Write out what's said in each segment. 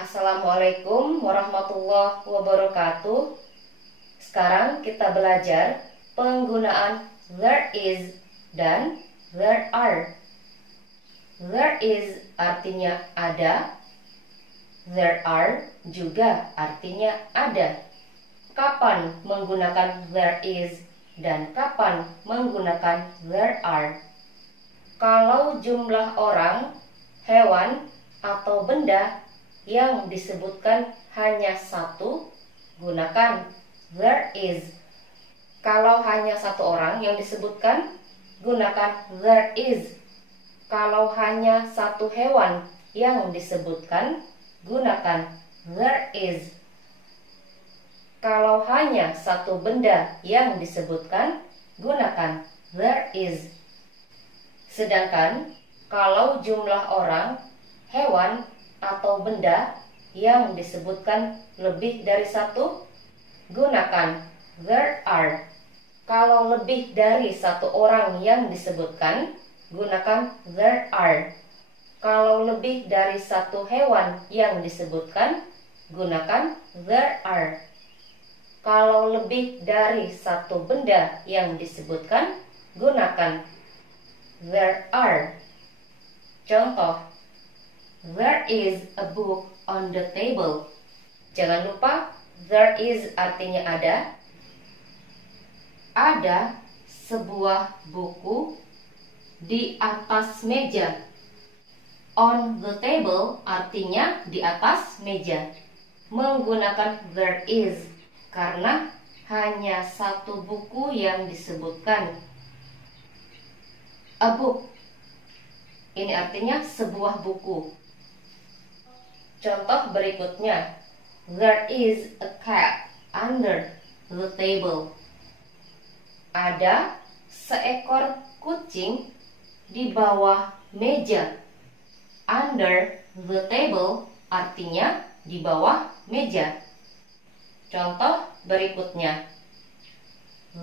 Assalamualaikum warahmatullahi wabarakatuh. Sekarang kita belajar penggunaan there is dan there are. There is artinya ada, there are juga artinya ada. Kapan menggunakan there is dan kapan menggunakan there are? Kalau jumlah orang, hewan, atau benda yang disebutkan hanya satu, gunakan there is. Kalau hanya satu orang yang disebutkan, gunakan there is. Kalau hanya satu hewan yang disebutkan, gunakan there is. Kalau hanya satu benda yang disebutkan, gunakan there is. Sedangkan kalau jumlah orang, hewan, atau benda yang disebutkan lebih dari satu, gunakan there are. Kalau lebih dari satu orang yang disebutkan, gunakan there are. Kalau lebih dari satu hewan yang disebutkan, gunakan there are. Kalau lebih dari satu benda yang disebutkan, gunakan there are. Contoh, there is a book on the table. Jangan lupa, there is artinya ada. Ada sebuah buku di atas meja. On the table artinya di atas meja. Menggunakan there is karena hanya satu buku yang disebutkan. A book ini artinya sebuah buku. Contoh berikutnya, there is a cat under the table. Ada seekor kucing di bawah meja. Under the table artinya di bawah meja. Contoh berikutnya,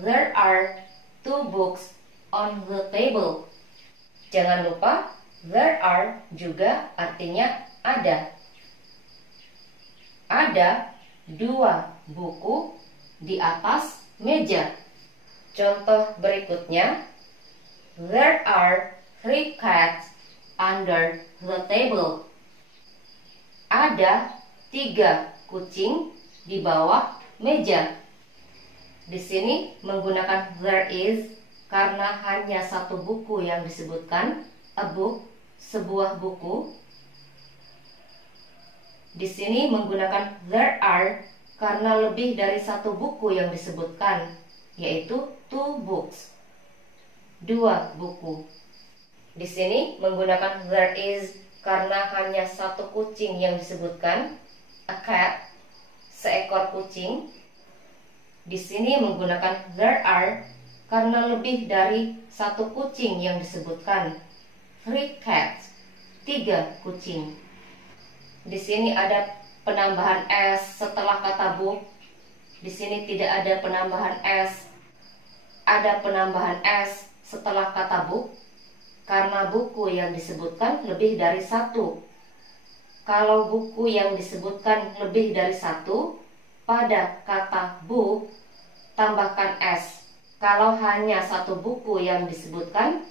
there are two books on the table. Jangan lupa, there are juga artinya ada. Ada dua buku di atas meja. Contoh berikutnya, there are three cats under the table. Ada tiga kucing di bawah meja. Di sini menggunakan there is karena hanya satu buku yang disebutkan, a book, sebuah buku. Di sini menggunakan there are karena lebih dari satu buku yang disebutkan, yaitu two books, dua buku. Di sini menggunakan there is karena hanya satu kucing yang disebutkan, a cat, seekor kucing. Di sini menggunakan there are karena lebih dari satu kucing yang disebutkan, three cats, tiga kucing. Di sini ada penambahan s setelah kata book. Di sini tidak ada penambahan s. Ada penambahan s setelah kata book karena buku yang disebutkan lebih dari satu. Kalau buku yang disebutkan lebih dari satu, pada kata book tambahkan s. Kalau hanya satu buku yang disebutkan,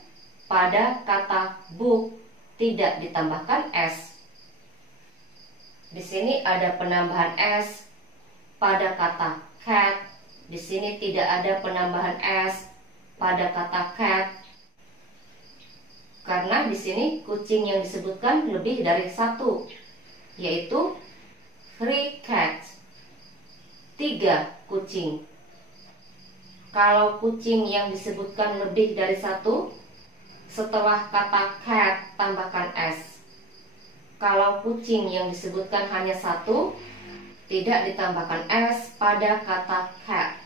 pada kata book tidak ditambahkan s. Di sini ada penambahan s pada kata cat. Di sini tidak ada penambahan s pada kata cat. Karena di sini kucing yang disebutkan lebih dari satu, yaitu three cats, tiga kucing. Kalau kucing yang disebutkan lebih dari satu, setelah kata cat tambahkan s. Kalau kucing yang disebutkan hanya satu, tidak ditambahkan s pada kata cat.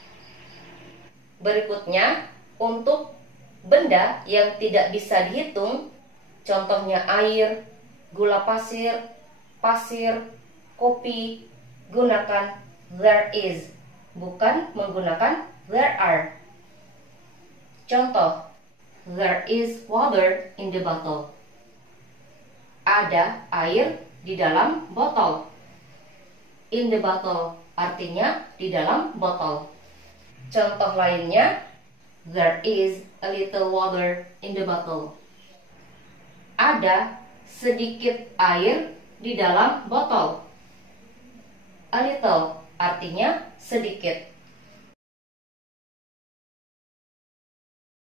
Berikutnya, untuk benda yang tidak bisa dihitung, contohnya air, gula pasir, pasir, kopi, gunakan there is, bukan menggunakan there are. Contoh, there is water in the bottle. Ada air di dalam botol. in the bottle, artinya di dalam botol. Contoh lainnya, there is a little water in the bottle. Ada sedikit air di dalam botol. A little artinya sedikit.